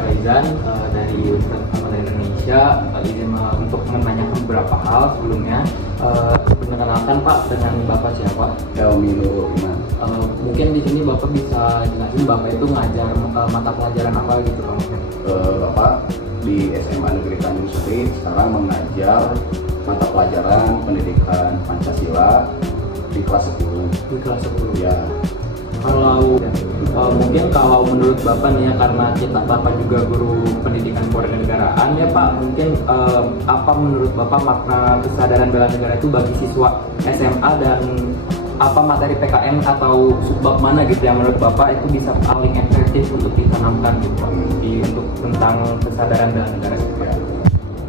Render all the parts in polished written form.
Raizan dari Universitas Muhammadiyah Indonesia. Izin untuk menanyakan beberapa hal sebelumnya. Perkenalkan Pak, dengan Bapak siapa? Helmi Nurul Iman. Mungkin di sini Bapak bisa jelasin Bapak itu ngajar mata pelajaran apa gitu Pak? Bapak di SMA Negeri Tanjung Sri sekarang mengajar mata pelajaran pendidikan Pancasila di kelas 10. Di kelas 10 ya. Kalau mungkin kalau menurut Bapak nih ya, karena Bapak juga guru pendidikan kewarganegaraan ya Pak, mungkin apa menurut Bapak makna kesadaran bela negara itu bagi siswa SMA, dan apa materi PKN atau subbab mana gitu yang menurut Bapak itu bisa paling efektif untuk ditanamkan gitu Pak, untuk tentang kesadaran bela negara gitu Pak?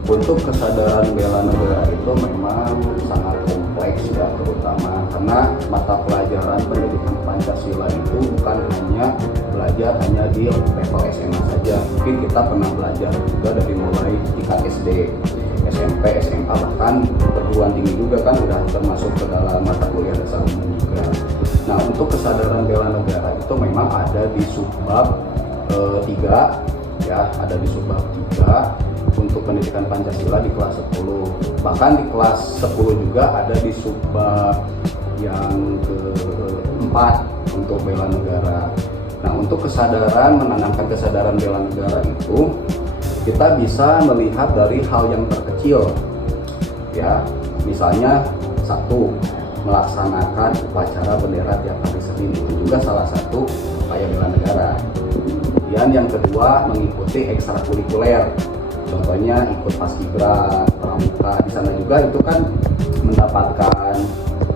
Untuk kesadaran bela negara itu memang sangat kompleks ya, terutama karena mata pelajaran pendidikan Pancasila itu bukan hanya belajar hanya di level SMA saja. Mungkin kita pernah belajar juga dari mulai tingkat SD, SMP, SMA, bahkan perguruan tinggi juga kan udah termasuk ke dalam mata kuliah dasar umum juga. Nah, untuk kesadaran bela negara itu memang ada di subbab 3 ya, ada di subbab 3 untuk pendidikan Pancasila di kelas 10. Bahkan di kelas 10 juga ada di subbab yang keempat untuk bela negara. Nah, untuk kesadaran, menanamkan kesadaran bela negara itu kita bisa melihat dari hal yang terkecil ya, misalnya satu, melaksanakan upacara bendera tiap hari Senin, itu juga salah satu upaya bela negara. Kemudian yang kedua, mengikuti ekstrakurikuler, contohnya ikut paskibra, pramuka. Di sana juga itu kan mendapatkan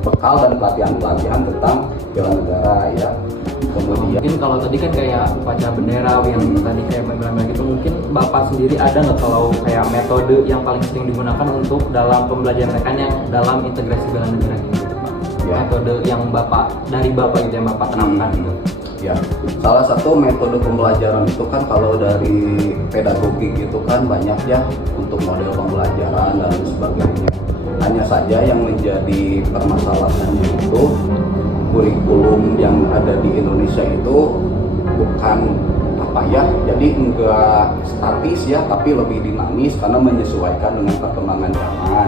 bekal dan pelatihan tentang bela negara ya. Kemudian mungkin kalau tadi kan kayak upacara bendera yang tadi kayak membela gitu, mungkin Bapak sendiri ada nggak kalau kayak metode yang paling sering digunakan untuk dalam pembelajaran mereka yang dalam integrasi bela negara gitu Pak? Ya. Metode yang dari Bapak gitu yang Bapak terapkan gitu. Ya, salah satu metode pembelajaran itu kan kalau dari pedagogik itu kan banyak ya untuk model pembelajaran dan sebagainya. Hanya saja yang menjadi permasalahannya itu kurikulum yang ada di Indonesia itu bukan jadi enggak statis ya, tapi lebih dinamis karena menyesuaikan dengan perkembangan zaman.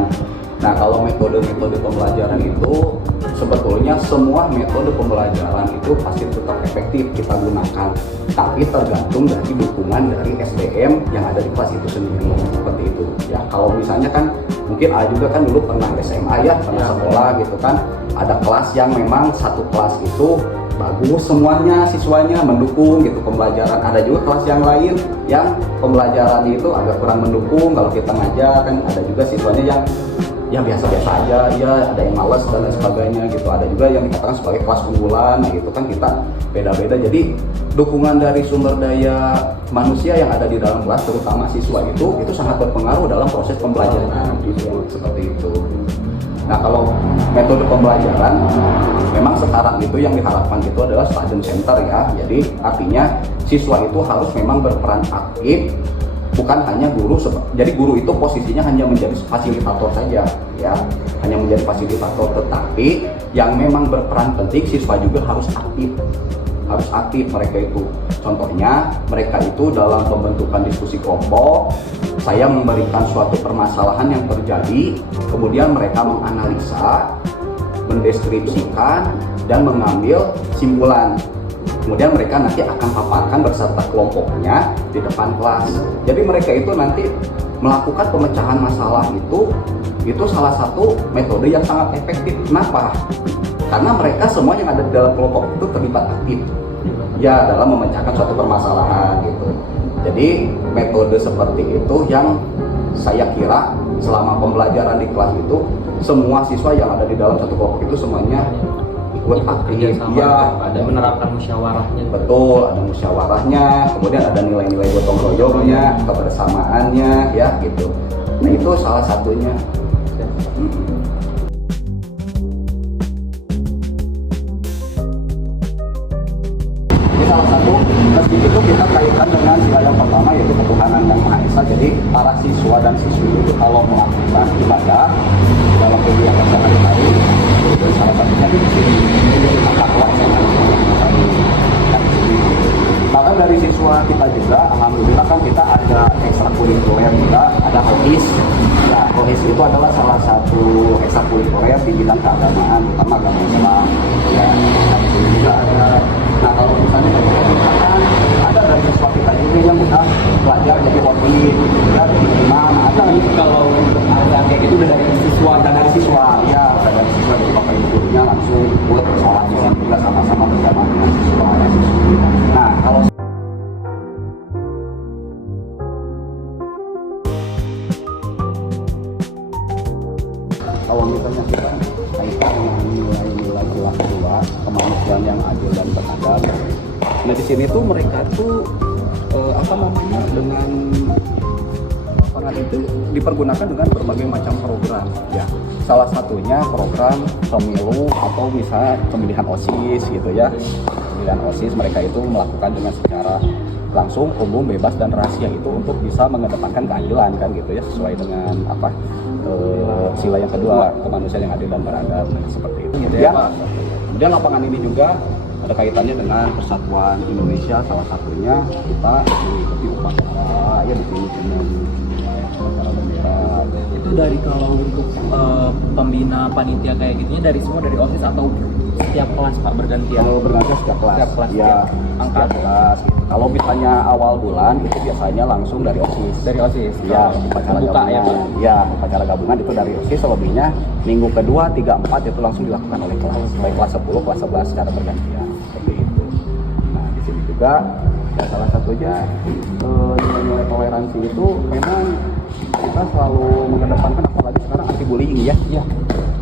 Nah, kalau metode-metode pembelajaran itu sebetulnya semua metode pembelajaran itu pasti tetap efektif kita gunakan, tapi tergantung dari dukungan dari SDM yang ada di kelas itu sendiri, seperti itu ya. Kalau misalnya kan mungkin A juga kan dulu pernah SMA ya, pernah sekolah gitu kan, ada kelas yang memang satu kelas itu bagus semuanya, siswanya mendukung gitu pembelajaran. Ada juga kelas yang lain yang pembelajarannya itu agak kurang mendukung kalau kita ngajar kan. Ada juga siswanya yang ya biasa-biasa aja, ya ada yang malas dan lain sebagainya gitu. Ada juga yang dikatakan sebagai kelas unggulan, nah gitu kan kita beda-beda. Jadi dukungan dari sumber daya manusia yang ada di dalam kelas, terutama siswa itu sangat berpengaruh dalam proses pembelajaran gitu, seperti itu. Nah, kalau metode pembelajaran memang sekarang itu yang diharapkan itu adalah student center ya. Jadi artinya siswa itu harus memang berperan aktif, bukan hanya guru. Jadi guru itu posisinya hanya menjadi fasilitator saja ya, hanya menjadi fasilitator, tetapi yang memang berperan penting siswa juga harus aktif mereka itu. Contohnya mereka itu dalam pembentukan diskusi kelompok, saya memberikan suatu permasalahan yang terjadi, kemudian mereka menganalisa, mendeskripsikan, dan mengambil simpulan. Kemudian mereka nanti akan paparkan beserta kelompoknya di depan kelas. Jadi mereka itu nanti melakukan pemecahan masalah itu salah satu metode yang sangat efektif. Kenapa? Karena mereka semua yang ada di dalam kelompok itu terlibat aktif ya dalam memecahkan suatu permasalahan gitu. Jadi metode seperti itu yang saya kira selama pembelajaran di kelas itu semua siswa yang ada di dalam satu kelompok itu semuanya ikut aktif ya, ada menerapkan musyawarahnya. Betul, ada musyawarahnya, kemudian ada nilai-nilai gotong royongnya, kebersamaannya ya gitu. Nah, itu salah satunya. Salah satu masjid itu kita kaitkan dengan sila yang pertama, yaitu ketuhanan yang Maha Esa. Jadi para siswa dan siswi itu kalau melakukan ibadah dalam kegiatan sehari-hari itu salah satunya di sini akhlak yang harus kita. Nah, Bahkan dari siswa kita juga, alhamdulillah kan kita ada ekstrakurikuler juga, ada HOIS. Ya, HOIS itu adalah salah satu ekstrakurikuler di bidang keagamaan, terutama agama Islam. Ya, dan itu juga ada. Nah, kalau misalnya dari kita kan ada dari siswa kita juga yang udah belajar jadi HOIS, juga di imam, ada. Kalau untuk ada kayak gitu udah dari siswa, Udah dari siswa, ya, udah dari siswa, jadi bapak ibu gurunya langsung buat sholat di sini juga sama-sama berjamaah dengan siswa ya, siswi. Nah, kalau misalnya kita kaitan dengan nilai-nilai kelas 2 kemanusiaan yang adil dan beradab, nah di sini tuh mereka tuh dengan lapangan itu dipergunakan dengan berbagai macam program ya. Salah satunya program pemilu atau misalnya pemilihan OSIS gitu ya. Pemilihan OSIS mereka itu melakukan dengan secara langsung, umum, bebas dan rahasia itu untuk bisa mengedepankan keadilan kan gitu ya, sesuai dengan sila yang kedua, kemanusiaan yang adil dan beradab, seperti itu. Gitu ya, Pak. Kemudian lapangan ini juga ada kaitannya dengan Persatuan Indonesia, salah satunya kita mengikuti upacara ya di sini upacara bendera. Itu dari kalau untuk pembina panitia kayak gitunya dari semua dari OSIS atau setiap kelas Pak bergantian? Kalau berganti setiap kelas, Setiap kelas, ya, angkat kelas. Gitu. Kalau misalnya awal bulan itu biasanya langsung dari OSIS. Dari OSIS. Ya, upacara Buka gabungan. ya Pak. Ya, upacara gabungan itu dari OSIS, selebihnya minggu kedua, 3, 4 itu langsung dilakukan oleh kelas. Baik kelas 10, kelas 11 secara bergantian. Seperti itu. Nah, di sini juga ya, salah satunya nilai-nilai toleransi itu memang kita selalu mengedepankan, apalagi sekarang anti bullying ya. Iya.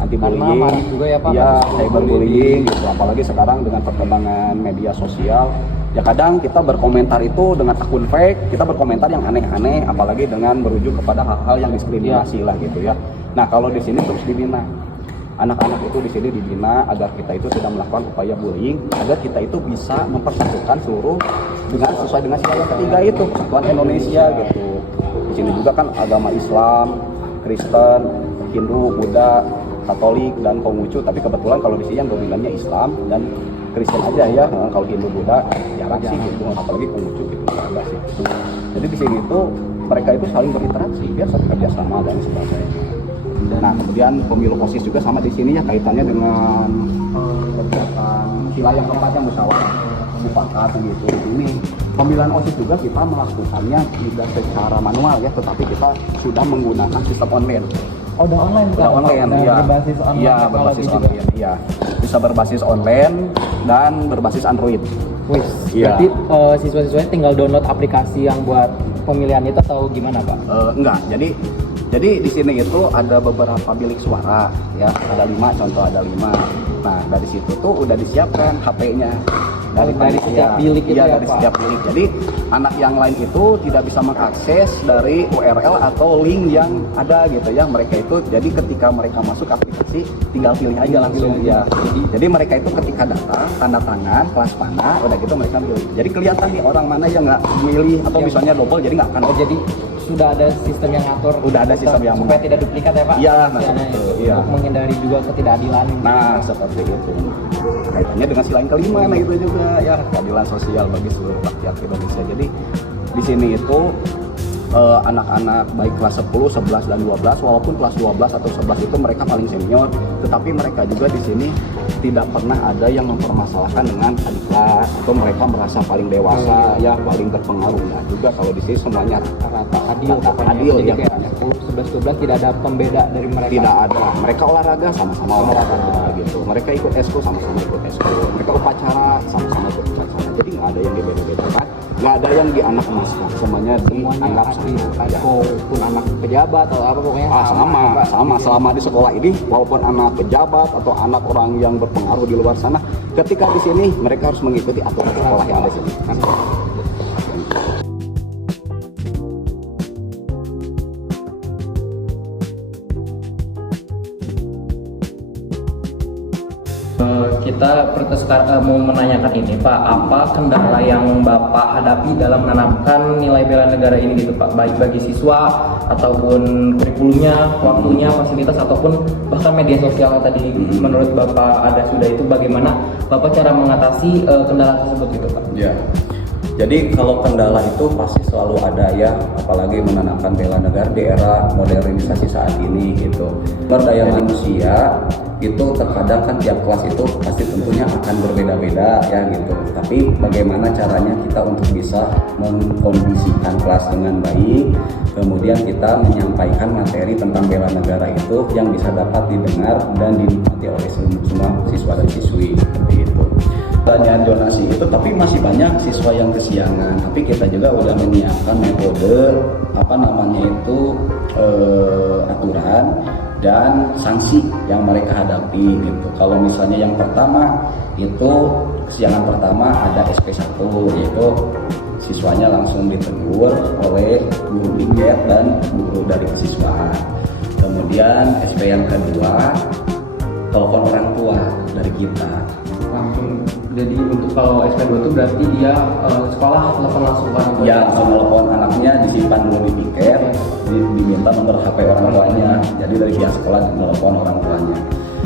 Anti Karena bullying. marak juga ya Pak. Iya, cyberbullying gitu. Apalagi sekarang dengan perkembangan media sosial. Ya kadang kita berkomentar itu dengan akun fake, kita berkomentar yang aneh-aneh, apalagi dengan merujuk kepada hal-hal yang diskriminasi lah gitu ya. Nah kalau di sini terus dibina, anak-anak itu di sini dibina agar kita itu tidak melakukan upaya bullying, agar kita itu bisa mempersatukan seluruh dengan sesuai dengan sila yang ketiga itu, Persatuan Indonesia gitu. Di sini juga kan agama Islam, Kristen, Hindu, Buddha, Katolik dan Konghucu, tapi kebetulan kalau di sini yang dominannya Islam dan Kristen aja ya. Kalau Hindu Buddha jarang sih gitu, apalagi Konghucu gitu enggak sih. Jadi di sini itu mereka itu saling berinteraksi, biasa bekerja sama dan sebagainya. Nah kemudian pemilu OSIS juga sama di sini ya, kaitannya dengan kegiatan sila yang keempat yang musyawarah mufakat gitu. Ini pemilihan OSIS juga kita melakukannya tidak secara manual ya, tetapi kita sudah menggunakan sistem online. Oh, udah online Udah online, iya. Berbasis online. Iya, berbasis online. Iya. Bisa berbasis online dan berbasis Android. Wih, Iya. berarti siswa-siswanya tinggal download aplikasi yang buat pemilihan itu atau gimana Pak? Enggak, jadi di sini itu ada beberapa bilik suara ya, ada 5, contoh ada 5. Nah dari situ tuh udah disiapkan HP-nya dari setiap bilik itu ya, ya, dari Pak? setiap bilik. Jadi anak yang lain itu tidak bisa mengakses dari URL atau link yang ada gitu ya. Mereka itu jadi ketika mereka masuk aplikasi tinggal pilih aja langsung ya. Jadi mereka itu ketika datang tanda tangan kelas mana udah gitu mereka pilih. Jadi kelihatan nih orang mana yang nggak milih atau Ya, misalnya double, jadi nggak akan. Oh, jadi sudah ada sistem yang ngatur. Udah ada sistem yang supaya tidak duplikat ya Pak? Iya, nah, Misalnya, betul, iya. untuk menghindari juga ketidakadilan. Nah seperti itu. Kaitannya dengan sila yang kelima, nah itu juga ya, keadilan sosial bagi seluruh rakyat Indonesia. Jadi di sini itu anak-anak baik kelas 10, 11 dan 12, walaupun kelas 12 atau 11 itu mereka paling senior, tetapi mereka juga di sini tidak pernah ada yang mempermasalahkan dengan adik kelas atau mereka merasa paling dewasa ya, paling berpengaruh. Nah juga kalau di sini semuanya Rata adil, adil jadi ya. kayak 10, 11, 12 tidak ada pembeda dari mereka. Tidak ada. Mereka olahraga sama-sama olahraga gitu. Mereka ikut esko sama-sama ikut esko. Mereka upacara sama-sama ikut upacara. Jadi nggak ada yang dibeda-bedakan. Nggak ada yang dianak emaskan. Semuanya dianggap sama. Walaupun anak pejabat atau apa pokoknya Sama. Selama di sekolah ini, walaupun anak pejabat atau anak orang yang berpengaruh di luar sana, ketika di sini mereka harus mengikuti aturan sekolah yang ada di sini. Kita mau menanyakan ini Pak, apa kendala yang Bapak hadapi dalam menanamkan nilai bela negara ini gitu Pak, baik bagi siswa ataupun kurikulumnya, waktunya, fasilitas ataupun bahkan media sosial yang tadi menurut Bapak ada sudah itu, bagaimana Bapak cara mengatasi kendala tersebut gitu Pak? Ya, Jadi kalau kendala itu pasti selalu ada ya, apalagi menanamkan bela negara di era modernisasi saat ini gitu. Daya manusia itu terkadang kan tiap kelas itu pasti tentunya akan berbeda-beda ya gitu. Tapi bagaimana caranya kita untuk bisa mengkondisikan kelas dengan baik, kemudian kita menyampaikan materi tentang bela negara itu yang bisa dapat didengar dan dinikmati oleh semua siswa dan siswi seperti itu. Pertanyaan donasi itu, tapi masih banyak siswa yang kesiangan. Tapi kita juga udah menyiapkan metode aturan dan sanksi yang mereka hadapi gitu. Kalau misalnya yang pertama itu kesiangan pertama ada SP1, yaitu siswanya langsung ditegur oleh guru piket dan guru dari kesiswaan. Kemudian SP yang kedua telepon orang tua dari kita. Langsung, jadi untuk kalau SP2 itu berarti dia sekolah telepon langsung kan? Ya, langsung telepon anaknya, disimpan dulu di piket, diminta nomor HP orang tuanya. Jadi dari pihak sekolah telepon orang tuanya.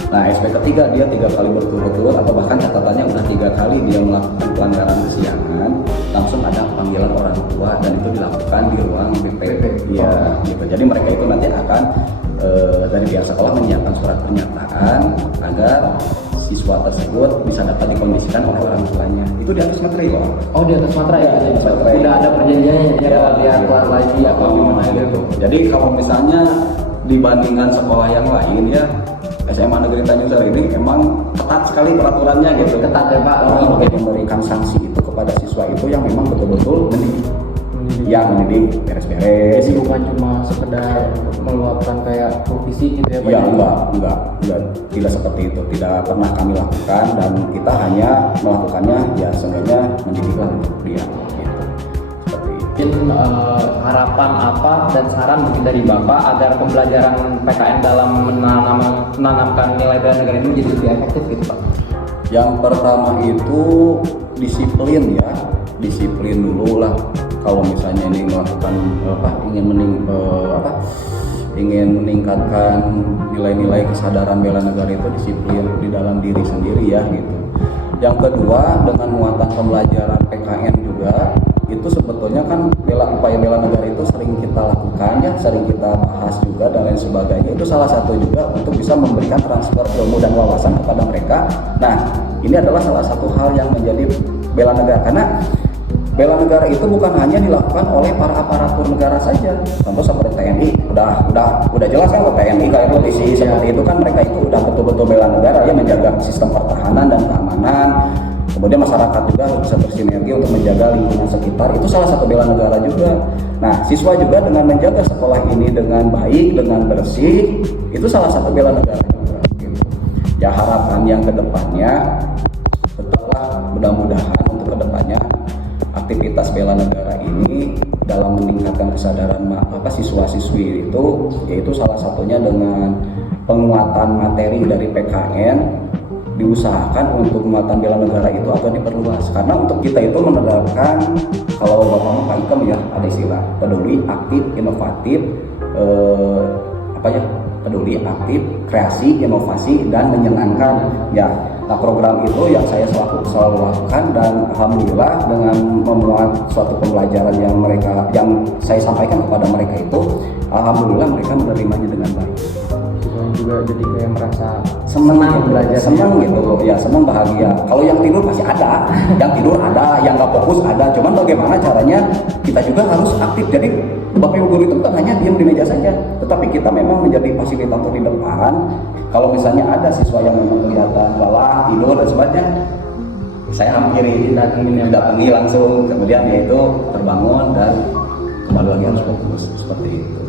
Nah, SP ketiga dia 3 kali berturut-turut atau bahkan catatannya udah 3 kali dia melakukan pelanggaran kesiangan, langsung ada panggilan orang tua dan itu dilakukan di ruang BP. Ya, gitu. Jadi mereka itu nanti akan dari pihak sekolah menyiapkan surat pernyataan agar siswa tersebut bisa dapat dikondisikan oleh orang tuanya. Itu di atas materi loh. Oh, di atas materai ya? Di atas materai. Udah ada perjanjiannya ya, kalau dia keluar lagi apa gimana gitu. Jadi kalau misalnya dibandingkan sekolah yang lain ya, SMA Negeri Tanjung Sari ini emang ketat sekali peraturannya gitu. Ketat ya Pak. Untuk memberikan sanksi itu kepada siswa itu yang memang betul-betul mendidik. Yang mendidik beres-beres. Jadi bukan cuma sekedar meluapkan kayak provisi gitu ya Pak? Ya enggak, tidak seperti itu, tidak pernah kami lakukan dan kita hanya melakukannya ya seenggaknya mendidiklah untuk dia gitu. Seperti itu. Mungkin harapan apa dan saran mungkin dari Bapak agar pembelajaran PKN dalam menanamkan nilai bela negara ini menjadi lebih efektif gitu Pak? Yang pertama itu disiplin ya, disiplin dulu lah. Kalau misalnya ini melakukan ingin meningkatkan nilai-nilai kesadaran bela negara itu disiplin di dalam diri sendiri ya gitu. Yang kedua, dengan muatan pembelajaran PKN juga itu sebetulnya kan upaya bela negara itu sering kita lakukan ya, sering kita bahas juga dan lain sebagainya. Itu salah satu juga untuk bisa memberikan transfer ilmu dan wawasan kepada mereka. Nah, ini adalah salah satu hal yang menjadi bela negara, karena bela negara itu bukan hanya dilakukan oleh para aparatur negara saja. Contoh seperti TNI, udah jelas kan, TNI kayak polisi seperti itu kan, mereka itu udah betul-betul bela negara ya, menjaga sistem pertahanan dan keamanan. Kemudian masyarakat juga bisa bersinergi untuk menjaga lingkungan sekitar, itu salah satu bela negara juga. Nah, siswa juga dengan menjaga sekolah ini dengan baik, dengan bersih, itu salah satu bela negara juga. Gitu. Ya harapan yang kedepannya, tetaplah mudah-mudahan untuk kedepannya aktivitas bela negara ini dalam meningkatkan kesadaran siswa-siswi itu, yaitu salah satunya dengan penguatan materi dari PKN. Diusahakan untuk penguatan bela negara itu agar diperluas, karena untuk kita itu menerapkan, kalau Bapak Pak Ikam ya ada istilah peduli, aktif, inovatif, peduli, aktif, kreasi, inovasi, dan menyenangkan ya. Nah, program itu yang saya selalu lakukan dan alhamdulillah dengan memuat suatu pembelajaran yang saya sampaikan kepada mereka itu, alhamdulillah mereka menerimanya dengan baik. Juga jadi kayak merasa senang belajar, senang gitu ya, senang, bahagia. Kalau yang tidur pasti ada, yang tidur ada, yang nggak fokus ada. Cuman bagaimana caranya kita juga harus aktif. Jadi Bapak Ibu guru itu bukan hanya diam di meja saja, tetapi kita memang menjadi fasilitator di depan. Kalau misalnya ada siswa yang memang kelihatan lelah, tidur dan sebagainya, saya hampiri, datangi langsung, kemudian dia itu terbangun dan kembali lagi harus fokus seperti itu.